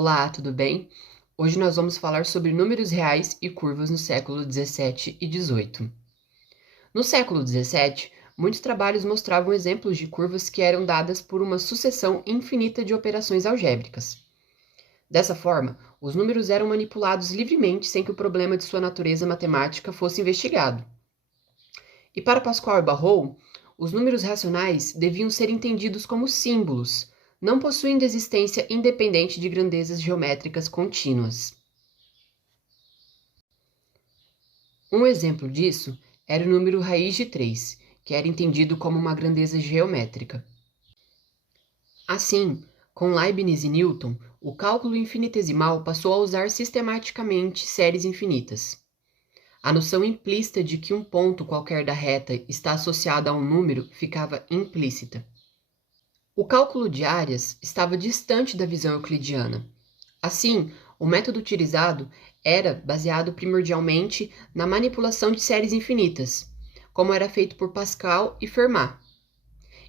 Olá, tudo bem? Hoje nós vamos falar sobre números reais e curvas no século 17 e 18. No século 17, muitos trabalhos mostravam exemplos de curvas que eram dadas por uma sucessão infinita de operações algébricas. Dessa forma, os números eram manipulados livremente sem que o problema de sua natureza matemática fosse investigado. E para Pascal e Barrow, os números racionais deviam ser entendidos como símbolos, não possuindo existência independente de grandezas geométricas contínuas. Um exemplo disso era o número raiz de 3, que era entendido como uma grandeza geométrica. Assim, com Leibniz e Newton, o cálculo infinitesimal passou a usar sistematicamente séries infinitas. A noção implícita de que um ponto qualquer da reta está associado a um número ficava implícita. O cálculo de áreas estava distante da visão euclidiana. Assim, o método utilizado era baseado primordialmente na manipulação de séries infinitas, como era feito por Pascal e Fermat.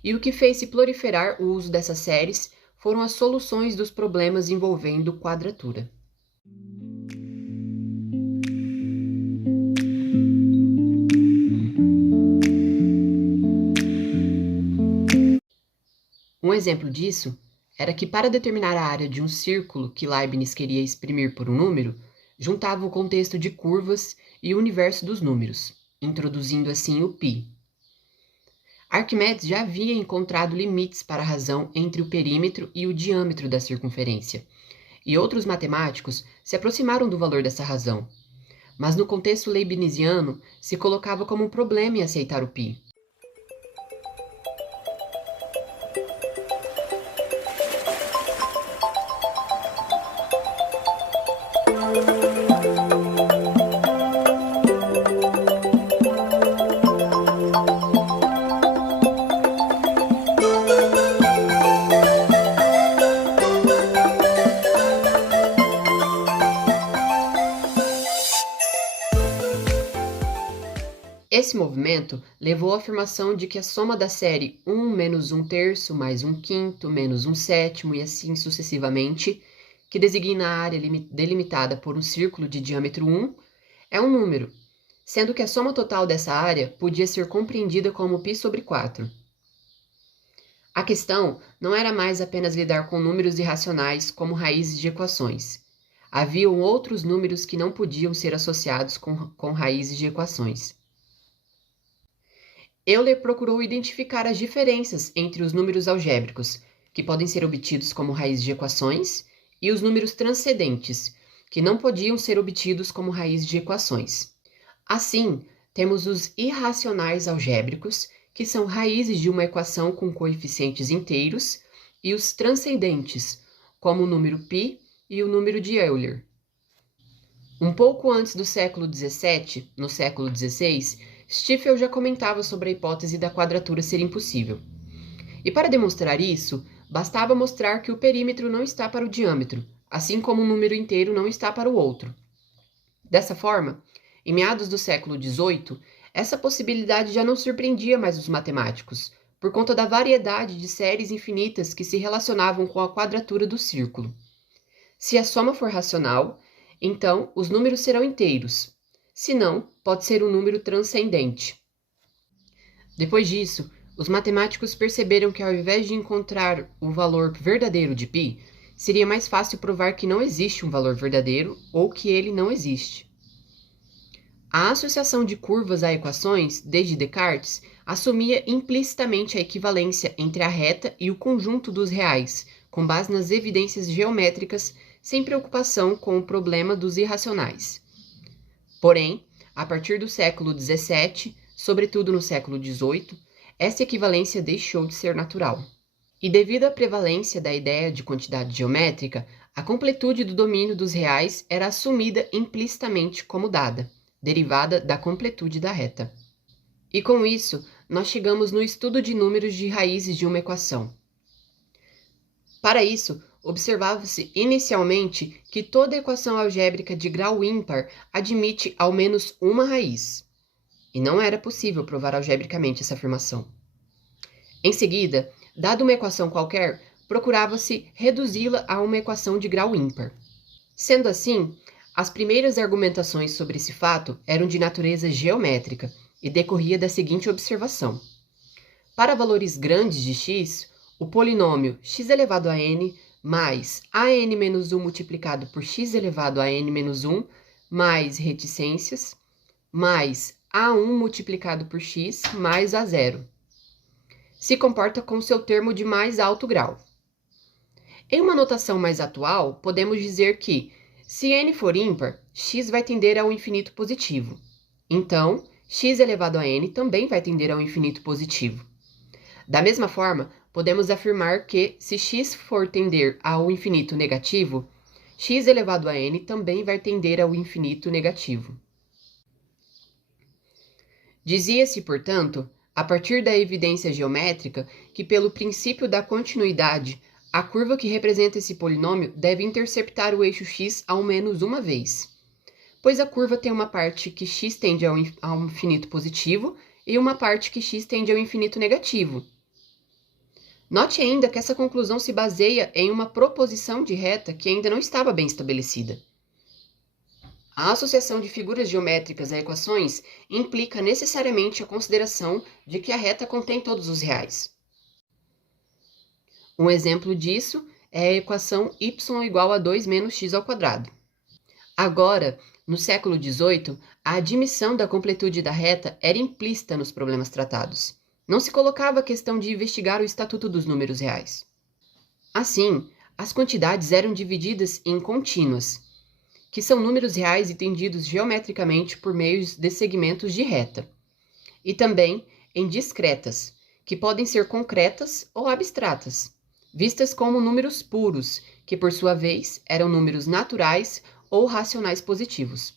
E o que fez se proliferar o uso dessas séries foram as soluções dos problemas envolvendo quadratura. Um exemplo disso era que, para determinar a área de um círculo que Leibniz queria exprimir por um número, juntava o contexto de curvas e o universo dos números, introduzindo assim o π. Arquimedes já havia encontrado limites para a razão entre o perímetro e o diâmetro da circunferência, e outros matemáticos se aproximaram do valor dessa razão, mas no contexto leibniziano se colocava como um problema em aceitar o π. Esse movimento levou à afirmação de que a soma da série 1 menos 1/3 mais 1/5 menos 1/7 e assim sucessivamente, que designa a área delimitada por um círculo de diâmetro 1, é um número, sendo que a soma total dessa área podia ser compreendida como π/4. A questão não era mais apenas lidar com números irracionais como raízes de equações. Haviam outros números que não podiam ser associados com raízes de equações. Euler procurou identificar as diferenças entre os números algébricos, que podem ser obtidos como raiz de equações, e os números transcendentes, que não podiam ser obtidos como raiz de equações. Assim, temos os irracionais algébricos, que são raízes de uma equação com coeficientes inteiros, e os transcendentes, como o número π e o número de Euler. Um pouco antes do século XVII, no século XVI, Stiefel já comentava sobre a hipótese da quadratura ser impossível. E para demonstrar isso, bastava mostrar que o perímetro não está para o diâmetro, assim como um número inteiro não está para o outro. Dessa forma, em meados do século XVIII, essa possibilidade já não surpreendia mais os matemáticos, por conta da variedade de séries infinitas que se relacionavam com a quadratura do círculo. Se a soma for racional, então os números serão inteiros. Se não, pode ser um número transcendente. Depois disso, os matemáticos perceberam que ao invés de encontrar o valor verdadeiro de π, seria mais fácil provar que não existe um valor verdadeiro ou que ele não existe. A associação de curvas a equações, desde Descartes, assumia implicitamente a equivalência entre a reta e o conjunto dos reais, com base nas evidências geométricas, sem preocupação com o problema dos irracionais. Porém, a partir do século XVII, sobretudo no século XVIII, essa equivalência deixou de ser natural. E devido à prevalência da ideia de quantidade geométrica, a completude do domínio dos reais era assumida implicitamente como dada, derivada da completude da reta. E com isso, nós chegamos no estudo de números de raízes de uma equação. Para isso, observava-se inicialmente que toda equação algébrica de grau ímpar admite ao menos uma raiz, e não era possível provar algebricamente essa afirmação. Em seguida, dada uma equação qualquer, procurava-se reduzi-la a uma equação de grau ímpar. Sendo assim, as primeiras argumentações sobre esse fato eram de natureza geométrica e decorria da seguinte observação. Para valores grandes de x, o polinômio x elevado a n mais an-1 multiplicado por x elevado a n-1 mais reticências mais a1 multiplicado por x mais a0 se comporta com seu termo de mais alto grau. Em uma notação mais atual, podemos dizer que, se n for ímpar, x vai tender ao infinito positivo. Então, x elevado a n também vai tender ao infinito positivo. Da mesma forma, podemos afirmar que, se x for tender ao infinito negativo, x elevado a n também vai tender ao infinito negativo. Dizia-se, portanto, a partir da evidência geométrica, que pelo princípio da continuidade, a curva que representa esse polinômio deve interceptar o eixo x ao menos uma vez, pois a curva tem uma parte que x tende ao infinito positivo e uma parte que x tende ao infinito negativo. Note ainda que essa conclusão se baseia em uma proposição de reta que ainda não estava bem estabelecida. A associação de figuras geométricas a equações implica necessariamente a consideração de que a reta contém todos os reais. Um exemplo disso é a equação y igual a 2 menos x ao quadrado. Agora, no século XVIII, a admissão da completude da reta era implícita nos problemas tratados. Não se colocava a questão de investigar o estatuto dos números reais. Assim, as quantidades eram divididas em contínuas, que são números reais entendidos geometricamente por meio de segmentos de reta, e também em discretas, que podem ser concretas ou abstratas, vistas como números puros, que por sua vez eram números naturais ou racionais positivos.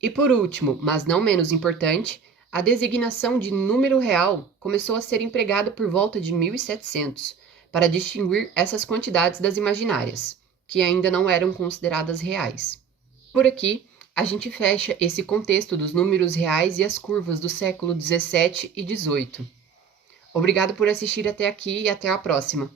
E por último, mas não menos importante, a designação de número real começou a ser empregada por volta de 1700 para distinguir essas quantidades das imaginárias, que ainda não eram consideradas reais. Por aqui, a gente fecha esse contexto dos números reais e as curvas do século XVII e XVIII. Obrigado por assistir até aqui e até a próxima!